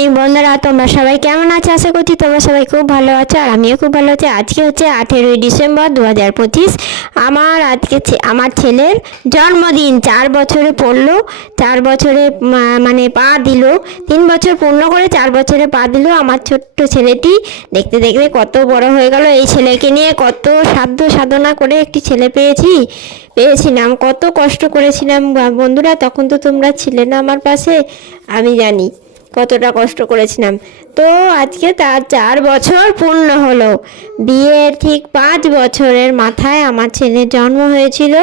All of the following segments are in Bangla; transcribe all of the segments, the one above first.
মর্নিং বন্ধুরা, তোমরা সবাই কেমন আছো? আশা করছি তোমরা সবাই খুব ভালো আছো আর আমিও খুব ভালো আছি। আজকে হচ্ছে 18ই ডিসেম্বর 2025। আমার ছেলের জন্মদিন। 4 বছরে পড়লো, 4 বছরে মানে পা দিল। 3 বছর পূর্ণ করে 4 বছরে পা দিল আমার ছোট্ট ছেলেটি। দেখতে দেখতে কত বড় হয়ে গেল। এই ছেলেকে নিয়ে কত সাধনা করে একটি ছেলে পেয়েছিলাম, কত কষ্ট করেছিলাম বন্ধুরা। তখন তো তোমরা ছিলে না আমার পাশে, আমি জানি কতটা কষ্ট করেছিলাম। তো আজকে তার 4 বছর পূর্ণ হলো। বিয়ের ঠিক 5 বছরের মাথায় আমার ছেলের জন্ম হয়েছিল।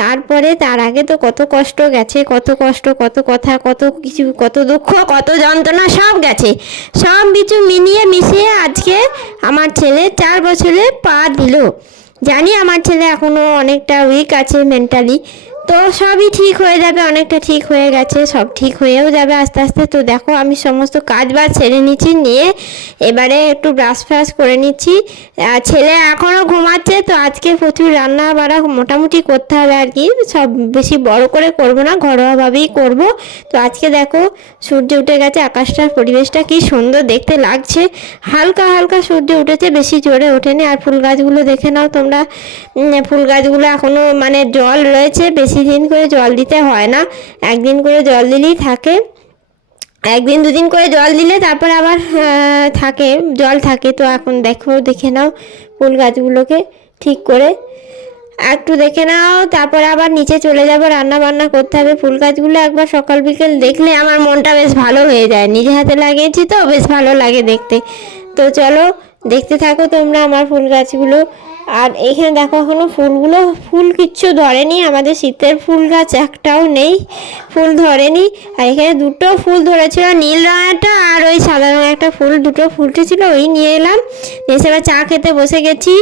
তারপরে তার আগে তো কত কষ্ট গেছে, কত কষ্ট, কত কথা, কত কিছু, কত দুঃখ, কত যন্ত্রণা, সব গেছে। সব কিছু মিশিয়ে আজকে আমার ছেলে 4 বছরে পা দিল। জানি আমার ছেলে এখনও অনেকটা উইক আছে মেন্টালি, তো সবই ঠিক হয়ে যাবে। অনেকটা ঠিক হয়ে গেছে, সব ঠিক হয়েও যাবে আস্তে আস্তে। তো দেখো আমি সমস্ত কাজ বাজ ছেড়ে নিচ্ছি, নিয়ে এবারে একটু ব্রাশ ফ্রাশ করে নিচ্ছি। ছেলে এখনও ঘুমাচ্ছে, তো আজকে প্রচুর রান্না বাড়া মোটামুটি করতে হবে আর কি। সব বেশি বড় করে করব না, ঘরোয়াভাবেই করব। তো আজকে দেখো সূর্য উঠে গেছে, আকাশটার পরিবেশটা কি সুন্দর দেখতে লাগছে। হালকা হালকা সূর্য উঠেছে, বেশি জোরে ওঠেনি। আর ফুল গাছগুলো দেখে নাও তোমরা, ফুল গাছগুলো এখনও মানে জল রয়েছে, বেশি দিন করে জল দিতে হয় না, একদিন করে জল দিলেই থাকে। একদিন দুদিন করে জল দিলে তারপর আবার থাকে, জল থাকে। তো এখন দেখে নাও ফুল গাছগুলোকে ঠিক করে একটু দেখে নাও। তারপর আবার নিচে চলে যাব, রান্না বান্না করতে হবে। ফুল গাছগুলো একবার সকাল বিকেল দেখলে আমার মনটা বেশ ভালো হয়ে যায়। নিজে হাতে লাগিয়েছি তো বেশ ভালো লাগে দেখতে। তো চলো দেখতে থাকো তোমরা আমার ফুল গাছগুলো। আর এখানে দেখো এখনো ফুল কিচ্ছু ধরেনি। আমাদের শীতের ফুল গাছ একটাও নেই, ফুল ধরেনি। আর এখানে দুটো ফুল ধরেছিল, নীল রঙেরটা আর ওই সাদা রঙের একটা ফুল, দুটো ফুলটি ছিল, ওই নিয়ে এলাম। এসে এবার চা খেতে বসে গেছি।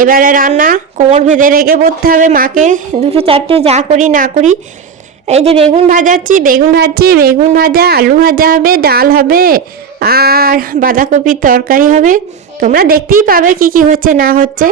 এবারে রান্না কোমর ভেদে রেখে পড়তে হবে মাকে, দুটো চারটে যা করি না করি। এই যে বেগুন ভাজছি, বেগুন ভাজা, আলু ভাজা হবে, ডাল হবে আর বাঁধাকপির তরকারি হবে। তোমরা দেখতেই পাবে কি কি হচ্ছে না হচ্ছে।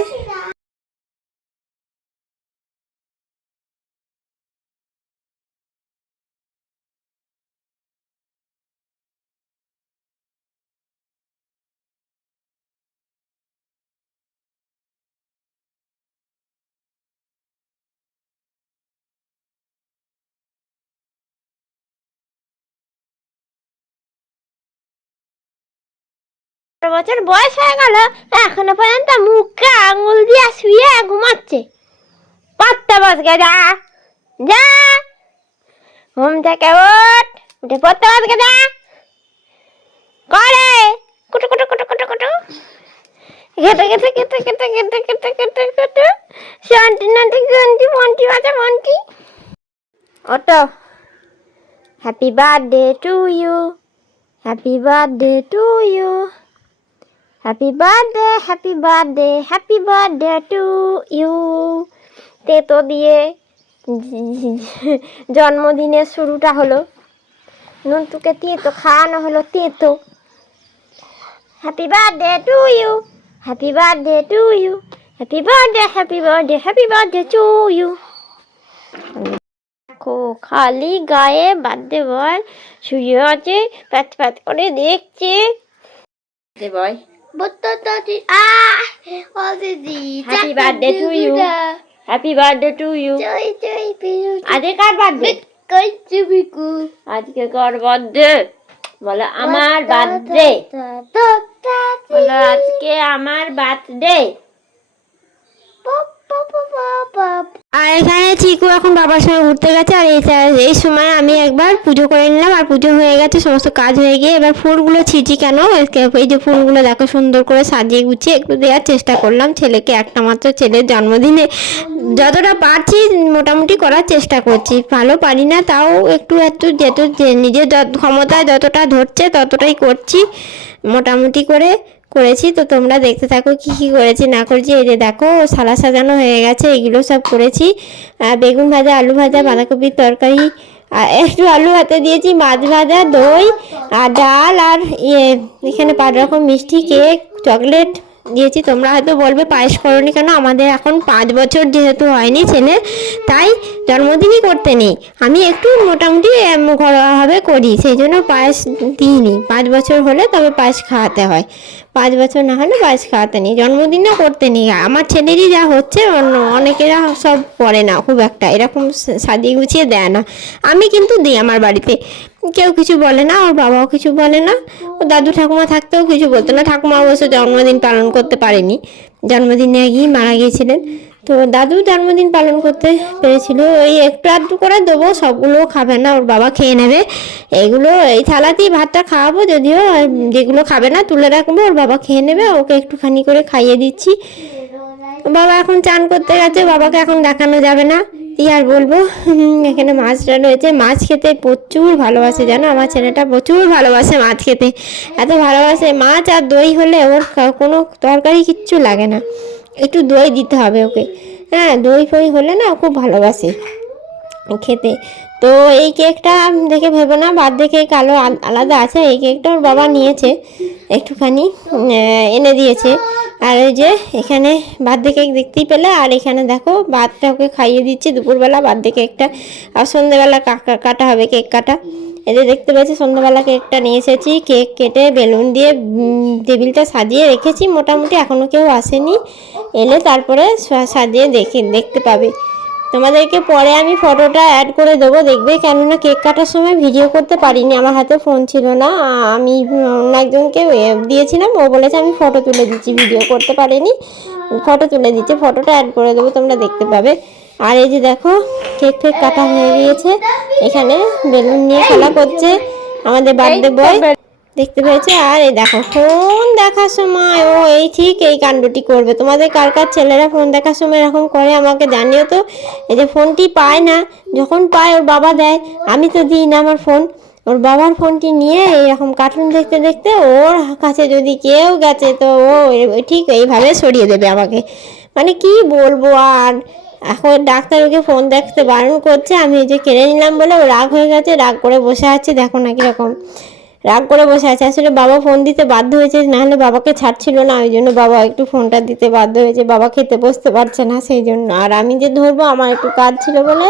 বছর বয়স হয়ে গেল, এখনো পর্যন্ত মুখে আঙুল দিয়ে শুয়ে ঘুমাচ্ছে। পাত্তা বস গে, যা যা ঘুম থেকে উঠে পড়তে বস গে, যা করে কুটু কুটু কুটু কুটু কুটু গেটে গেটে গেটে গেটে গেটে গেটে গেটে গেটে শান্তি নান্তি গন্তি মন্টি বাজা মন্টি। ওটো, happy birthday to you, happy birthday to you, happy birthday, happy birthday, happy birthday to you. তেতো দিয়ে জন্মদিনের শুরুটা হলো। নন্টুকে তেতো খাওয়ানো হলো, তেতো। Happy birthday to you, happy birthday to you, happy birthday, happy birthday, happy birthday to you. দেখো খালি গায়ে বার্থডে বয় শুয়ে আছে, প্যাচ প্যাচ করে দেখছে। বয় happy birthday to you, happy birthday to you. আজকে কার বার্থডে? আজকে কার বার্থডে? বলো আমার বার্থডে, বলো আজকে আমার বার্থডে। আর এখানে চিকু এখন বাবার সঙ্গে ঘুরতে গেছে। আর এই সময় আমি একবার পুজো করে নিলাম, আর পুজো হয়ে গেছে, সমস্ত কাজ হয়ে গিয়ে এবার ফুলগুলো ছিঁচি। কেন এই যে ফুলগুলো দেখো সুন্দর করে সাজিয়ে গুছিয়ে একটু দেওয়ার চেষ্টা করলাম ছেলেকে। একটা মাত্র ছেলের জন্মদিনে যতটা পারছি মোটামুটি করার চেষ্টা করছি। ভালো পারি না, তাও একটু যেহেতু নিজের ক্ষমতায় যতটা ধরছে ততটাই করছি, মোটামুটি করেছি। তো তোমরা দেখতে থাকো কি কি করেছি না করেছি। এই যে দেখো সালা সাজানো হয়ে গেছে, এগুলো সব করেছি। বেগুন ভাজা, আলু ভাজা, বাঁধাকপির তরকারি, আর একটু আলু হাতে দিয়েছি, মাছ ভাজা, দই আর ডাল, আর এখানে 5 রকম মিষ্টি, কেক, চকলেট, দিয়েছি। তোমরা হয়তো বলবে পায়েস করোনি কেন, আমাদের এখন 5 বছর যেহেতু হয়নি ছেলে, তাই জন্মদিনই করতে নেই। আমি একটু মোটামুটি ঘরোয়াভাবে করি, সেই জন্য পায়েস দিইনি। 5 বছর হলে তবে পায়েস খাওয়াতে হয়, 5 বছর না হলে পায়েস খাওয়াতে নেই, জন্মদিনও করতে নেই। আমার ছেলেরই যা হচ্ছে, অনেকেরা সব করে না খুব একটা, এরকম সাজিয়ে গুছিয়ে দেয় না। আমি কিন্তু দিই আমার বাড়িতে, কেউ কিছু বলে না, ওর বাবাও কিছু বলে না, ও দাদু ঠাকুমা থাকতেও কিছু বলতো না। ঠাকুমা অবশ্য জন্মদিন পালন করতে পারেনি, জন্মদিনে গিয়ে মারা গিয়েছিলেন। তো দাদু জন্মদিন পালন করতে পেরেছিল, ওই একটু আধটু করে দেবো, সবগুলোও খাবে না, ওর বাবা খেয়ে নেবে। এইগুলো এই থালাতেই ভাতটা খাওয়াবো, যদিও আর যেগুলো খাবে না তুলে রাখবো, ওর বাবা খেয়ে নেবে, ওকে একটুখানি করে খাইয়ে দিচ্ছি। বাবা এখন চান করতে গেছে, বাবাকে এখন দেখানো যাবে না, কি আর বলবো। এখানে মাছটা রয়েছে, মাছ খেতে প্রচুর ভালোবাসে জানো, আমার ছেলেটা প্রচুর ভালোবাসে মাছ খেতে, এত ভালোবাসে। মাছ আর দই হলে ওর কোনো তরকারি কিচ্ছু লাগে না, একটু দই দিতে হবে ওকে। হ্যাঁ, দই ফই হলে না খুব ভালোবাসে খেতে। তো এই কেকটা দেখে ভেবো না বার্থডে কেক আলাদা আছে, এই কেকটা ওর বাবা নিয়েছে একটুখানি, এনে দিয়েছে। আর ওই যে এখানে বার্থডে কেক দেখতেই পেলে, আর এখানে দেখো ভাতটা ওকে খাইয়ে দিচ্ছি দুপুরবেলা, বার্থডে কেকটা। আর সন্ধ্যেবেলা কাটা হবে, কেক কাটা। এই যে দেখতে পেয়েছি সন্ধ্যাবেলা কেকটা নিয়ে এসেছি, কেক কেটে বেলুন দিয়ে টেবিলটা সাজিয়ে রেখেছি মোটামুটি, এখনও কেউ আসেনি, এলে তারপরে সাজিয়ে দেখতে পাবে। তোমাদেরকে পরে আমি ফটোটা অ্যাড করে দেবো, দেখবে, কেননা কেক কাটার সময় ভিডিও করতে পারিনি, আমার হাতে ফোন ছিল না, আমি অন্য একজনকে দিয়েছিলাম, ও বলেছে আমি ফটো তুলে দিচ্ছি, ভিডিও করতে পারিনি, ফটো তুলে দিচ্ছে, ফটোটা অ্যাড করে দেবো, তোমরা দেখতে পাবে। আর এই যে দেখো কেক কাটা হয়ে গিয়েছে, এখানে বেলুন নিয়ে খেলা করছে আমাদের বার্থডে বয়, দেখতে পেয়েছে। আর এই দেখো ফোন দেখার সময় ও এই ঠিক এই কাণ্ডটি করবে। তোমাদের কার কার ছেলেরা ফোন দেখার সময় এরকম করে আমাকে জানিও তো। এই যে ফোনটি পায় না, যখন পায় ওর বাবা দেয়, আমি তো দিই না আমার ফোন, ওর বাবার ফোনটি নিয়ে এইরকম কার্টুন দেখতে দেখতে ওর কাছে যদি কেউ গেছে তো ও ঠিক এইভাবে সরিয়ে দেবে আমাকে, মানে কি বলবো। আর এখন ডাক্তার ওকে ফোন দেখতে বারণ করছে, আমি এই যে কেড়ে নিলাম বলে ও রাগ হয়ে গেছে, রাগ করে বসে আছে, দেখো না কীরকম রাগ করে বসে আছে। আসলে বাবা ফোন দিতে বাধ্য হয়েছে, নাহলে বাবাকে ছাড়ছিল না, ওই জন্য বাবা একটু ফোনটা দিতে বাধ্য হয়েছে, বাবা খেতে বসতে পারছে না সেই জন্য। আর আমি যে ধরবো, আমার একটু কাজ ছিল বলে,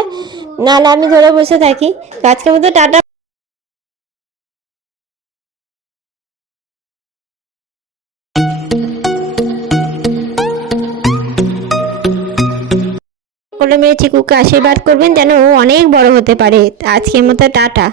নাহলে আমি ধরে বসে থাকি। আজকে মতো টাটা। সকলে মেয়ে চিকুকে আশীর্বাদ করবেন যেন ও অনেক বড় হতে পারে। আজকের মতো টাটা।